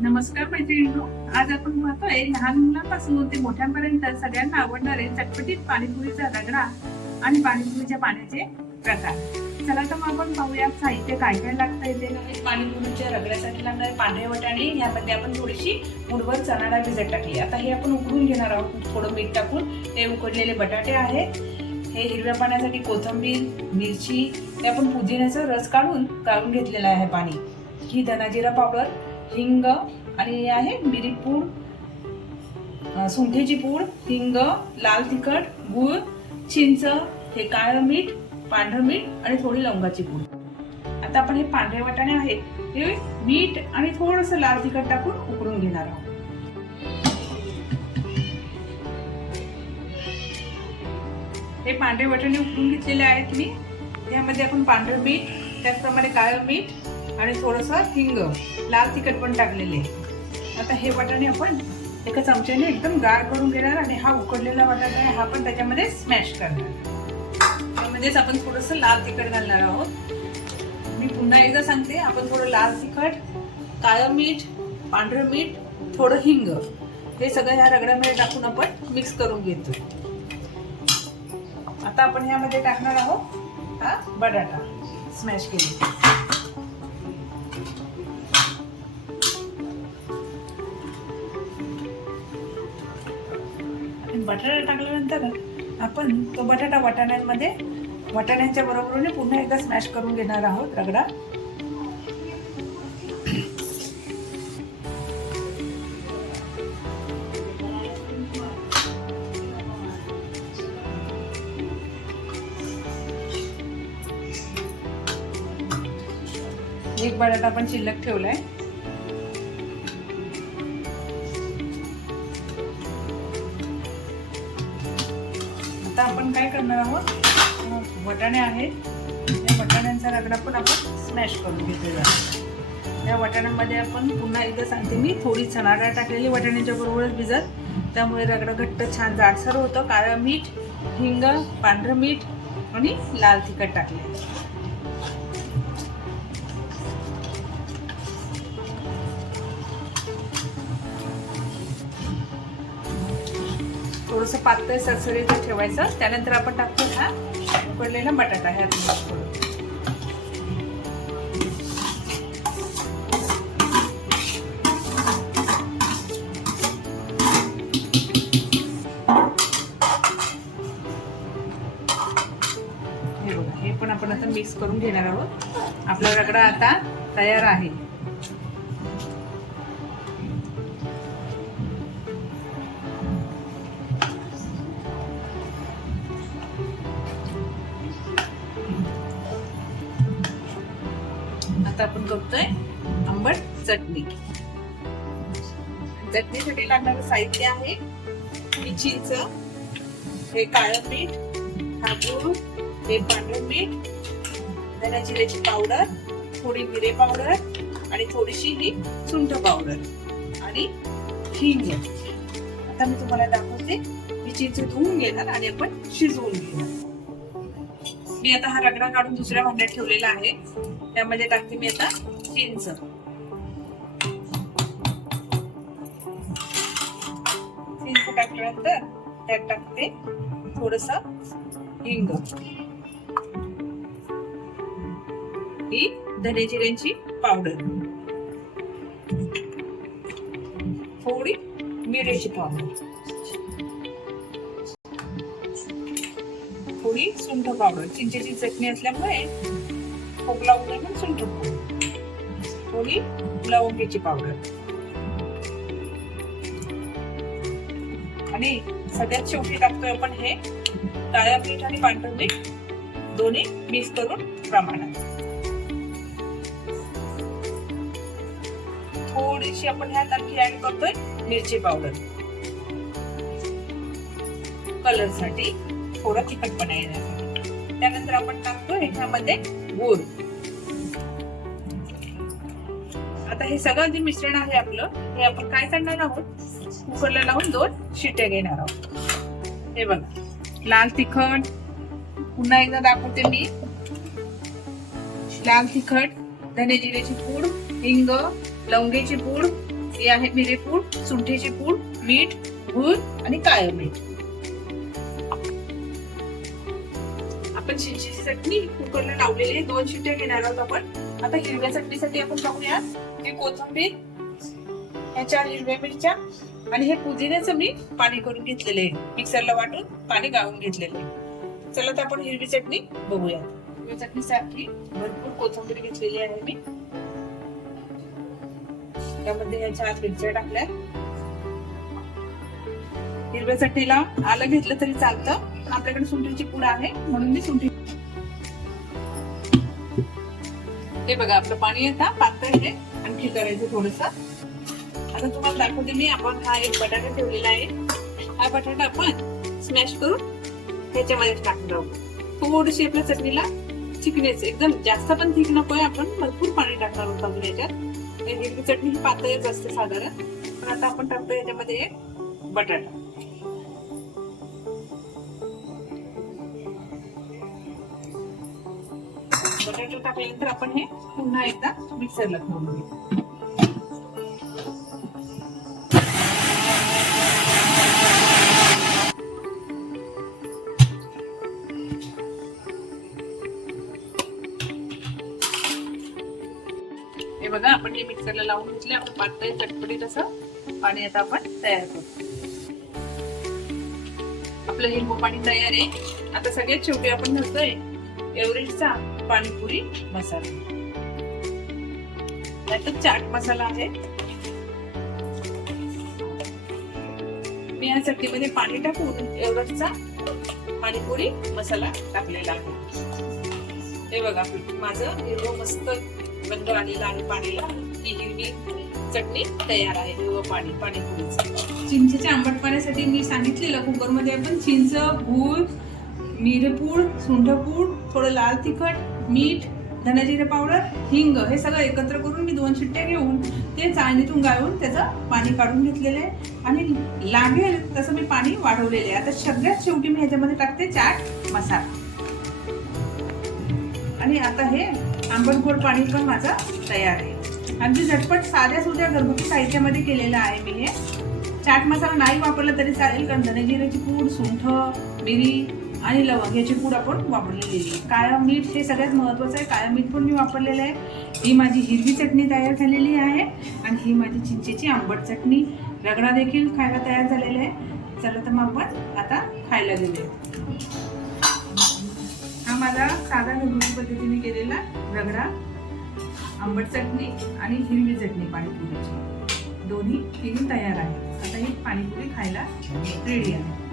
नमस्कार मैत्रिणींनो. आज आपण पाहतोय लहान मुलांपासून ते मोठ्यांपर्यंत सगळ्यांना आवडणारे चटपटीत पाणीपुरीचा रगडा आणि पाणीपुरीच्या पाण्याचे प्रकार. चला तर मग आपण पाहूया साहित्य काय काय लागतंय ते. पाणीपुरीच्या रगड्यासाठी लागणारे पांढरे वटाणे यामध्ये आपण थोडीशी उडवर चणा डाळ भिजत टाकली. आता हे आपण उकडून घेणार आहोत. थोडं मीठ टाकून ते उकडलेले बटाटे आहेत. हे हिरव्या पाण्यासाठी कोथिंबीर मिरची हे आपण पुदिन्याचा रस काढून काढून घेतलेला आहे पाणी. ही धनाजिरा पावडर हिंग आणि हे आहे मिरी पूड अं, पूड हिंग लाल तिखट गूळ चिंच हे काळं मीठ पांढरं मीठ आणि थोडी लवंगाची पूड. आता आपण हे पांढरे वाटाणे आहेत हे मीठ आणि थोडस लाल तिखट टाकून उकडून घेणार आहोत. हे पांढरे वाटाणे उकडून घेतलेले आहेत मी. यामध्ये आपण पांढरं मीठ त्याचप्रमाणे काळं मीठ आणि थोडस हिंग लाल तिखट पण टाकलेले आहे. आता हे वाटाणे आपण एका चमच्याने एकदम गाळ करून घेणार आणि हा उकडलेला वाटाणा आहे हा पण त्याच्यामध्ये स्मॅश करणार. त्यामध्येच आपण थोडस लाल तिखट घालणार आहोत. मी पुन्हा एकदा सांगते आपण थोडं लाल तिखट काळं मीठ पांढरं मीठ थोडं हिंग हे सगळं ह्या रगड्यामध्ये टाकून आपण मिक्स करून घेतो. आता आपण ह्यामध्ये टाकणार आहोत हा बटाटा स्मॅश केले बटाटा टाकल्यानंतर आपण तो बटाटा वाटाण्यांमध्ये वाटाण्यांच्या बरोबरीने पुन्हा एकदा स्मॅश करून घेणार आहोत रगडा. एक बटाटा आपण शिल्लक ठेवला आहे आपण काय करणार आहोत? वटाणे वाटाणे आहेत. या वाटाण्यांचा रगडा पण आपण स्मॅश करून घेतलेला आहे. या वाटाण्यामध्ये आपण पुन्हा एकदा सांगते मी थोडी चणा डाळ टाकलेली वाटाण्याच्या बरोबरच भिजत. त्यामुळे रगडा घट्ट छान जाडसर होतं. काळं मीठ हिंग पांढरं मीठ आणि लाल तिखट टाकले थोडस पातळ सरसरीचं ठेवायचं. त्यानंतर आपण टाकतो हा उकडलेला बटाटा ह्यात हे बघा हे पण आपण आता मिक्स करून घेणार आहोत. आपला रगडा आता तयार आहे. आपण करतोय आंबट चटणी. चटणीसाठी लागणारं साहित्य आहे ही चिंच हे काळं मीठ हा गूळ हे पांढरं मीठ धना जिऱ्याची पावडर थोडी मिरे पावडर आणि थोडीशी ही सुंठ पावडर आणि हिंग. आता मी तुम्हाला दाखवते ही चिंच धुवून घेणार आणि आपण शिजवून घेणार. मी आता हा रगडा काढून दुसऱ्या भांड्यात ठेवलेला आहे. त्यामध्ये टाकते मी आता चिंच. चिंच टाकल्यानंतर त्यात टाकते थोडस हिंग. ही धने जिऱ्यांची पावडर थोडी मिरेची पावडर थोडी सुंठ पावडर चिंचेची चटणी असल्यामुळे खोकला वगैरे पण सुंठ पावडर थोडी लवंगीची पावडर आणि सगळ्यात शेवटी टाकतोय आपण हे काळ्या पीठ आणि पांढर मीठ दोन्ही मिक्स करून प्रमाणात. थोडीशी आपण ह्यात आणखी ऍड करतोय मिरची पावडर कलरसाठी थोडा तिखटपणा येण्यासाठी त्यानंतर आपण टाकतोय ह्यामध्ये गुळ आता हे सगळं जे मिश्रण आहे आपलं हे आपण काय करणार आहोत? कुकरला लावून दोन शिट्या घेणार आहोत. हे बघा लाल तिखट. पुन्हा एकदा दाखवते मी. लाल तिखट धने जिऱ्याची पूड हिंग लवंगेची पूड हे आहे मिरेपूड सुंठीची पूड मीठ गुळ आणि काळं मीठ. चिंचेची चटणी कुकरला लावलेली आहे. दोन शिट्ट्या घेणार आहोत आपण. आता हिरव्या चटणीसाठी आपण पाहूया हे कोथिंबीर ह्याच्या हिरव्या मिरच्या आणि हे पुदिन्याचं मी पाणी करून घेतलेले आहे. मिक्सरला वाटून पाणी गाळून घेतलेले आहे. चला तर आपण हिरवी चटणी बघूया हिरवी चटणीसाठी भरपूर कोथिंबीर घेतलेली आहे मी. त्यामध्ये ह्या चार मिरच्या टाकल्या हिरव्या चटणीला आलं घेतलं तरी चालतं. आपल्याकडे सुंठीची पूड आहे म्हणून मी सुंठी हे बघा आपलं पाणी येतं पातळ हे आणखी करायचं थोडस. आता तुम्हाला दाखवते मी आपण हा एक बटाटा ठेवलेला आहे. हा बटाटा आपण स्मॅश करून ह्याच्यामध्ये टाकून आहोत. थोडीशी आपल्या चटणीला चिकनेच एकदम जास्त पण थिक नकोय आपण भरपूर पाणी टाकणार आहोत अजून याच्यात. म्हणजे हिरवी चटणी ही पातळीच असते साधारण. पण आता आपण टाकतो याच्यामध्ये एक बटाटा. बटाटो टाकल्यानंतर आपण हे पुन्हा एकदा मिक्सरला फिरवून घेऊ. हे बघा आपण हे मिक्सरला लावून घेतले. आपण पातळी चटपटीत असं पाणी आता आपण तयार करतो आपलं लिंबू पाणी तयार आहे. आता सगळ्यात शेवटी आपण घालतोय एव्हरेस्टचा पाणीपुरी मसाला. नाहीतर चाट मसाला आहे. मी या चटणीमध्ये पाणी टाकून एवढचा पाणीपुरी मसाला टाकलेला आहे. हे बघा माझं हिरवं मस्त बंद आणि लाल पाणीला ही हिरवी चटणी तयार आहे हिरवं पाणी पाणीपुरीचं. चिंचेच्या आंबट पाण्यासाठी मी सांगितलेलं कुकरमध्ये आपण चिंच गूळ मिरपूड सुंठपूड थोडं लाल तिखट मीठ धनजिरे पावडर हिंग हे सगळं एकत्र करून मी दोन शिट्ट्या घेऊन ते चाळणीतून गाळून त्याचं पाणी काढून घेतलेलं आहे. आणि लागेल तसं मी पाणी वाढवलेलं आहे. आता सगळ्यात शेवटी मी ह्याच्यामध्ये टाकते चाट मसाला. आणि आता हे आंबट गोड पाणी पण माझं तयार आहे. अगदी झटपट साध्या सुध्या घरगुती साहित्यामध्ये केलेलं आहे मी हे. चाट मसाला नाही वापरला तरी चालेल कारण धनेजिऱ्याची पूड सुंठ मिरी आणि लवंग याची पूड आपण वापरलेली आहे. काळं मीठ हे सगळ्यात महत्त्वाचं आहे. काळं मीठ पण मी वापरलेलं आहे. ही माझी हिरवी चटणी तयार झालेली आहे. आणि ही माझी चिंचेची आंबट चटणी. रगडा देखील खायला तयार झालेला आहे. चला तर मग आपण आता खायला गेले हा माझा साधा घरगुती पद्धतीने केलेला रगडा आंबट चटणी आणि हिरवी चटणी पाणीपुरीची. दोन्ही तिन्ही तयार आहे आता ही पाणीपुरी खायला रेडी आहे.